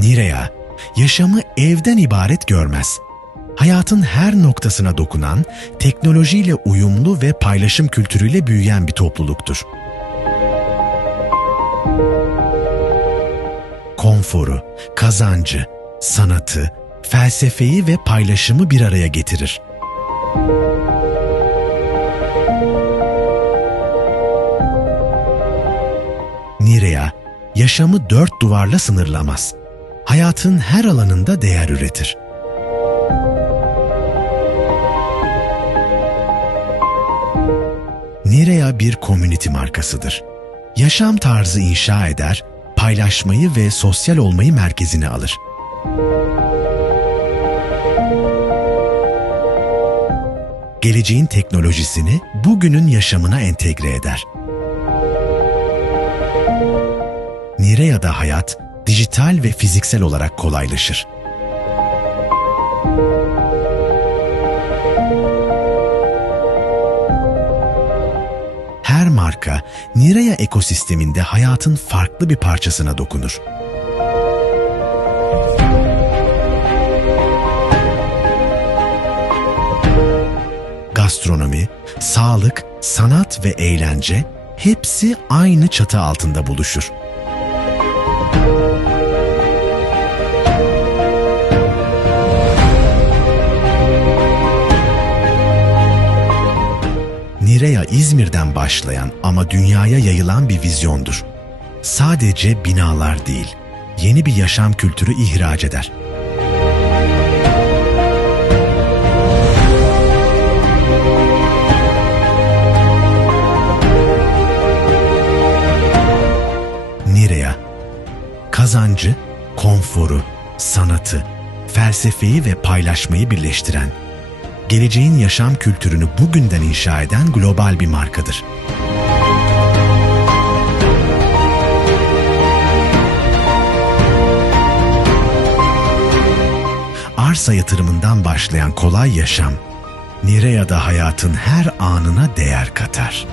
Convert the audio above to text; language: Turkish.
Nirea, yaşamı evden ibaret görmez. Hayatın her noktasına dokunan, teknolojiyle uyumlu ve paylaşım kültürüyle büyüyen bir topluluktur. Konforu, kazancı, sanatı, felsefeyi ve paylaşımı bir araya getirir. Nirea, yaşamı dört duvarla sınırlamaz. Hayatın her alanında değer üretir. Nirea bir community markasıdır. Yaşam tarzı inşa eder, paylaşmayı ve sosyal olmayı merkezine alır. Geleceğin teknolojisini bugünün yaşamına entegre eder. Nirea'da hayat dijital ve fiziksel olarak kolaylaşır. Her marka Nirea ekosisteminde hayatın farklı bir parçasına dokunur. Gastronomi, sağlık, sanat ve eğlence hepsi aynı çatı altında buluşur. İzmir'den başlayan ama dünyaya yayılan bir vizyondur. Sadece binalar değil, yeni bir yaşam kültürü ihraç eder. Nirea, kazancı, konforu, sanatı, felsefeyi ve paylaşmayı birleştiren, geleceğin yaşam kültürünü bugünden inşa eden global bir markadır. Arsa yatırımından başlayan kolay yaşam, Nirea'da hayatın her anına değer katar.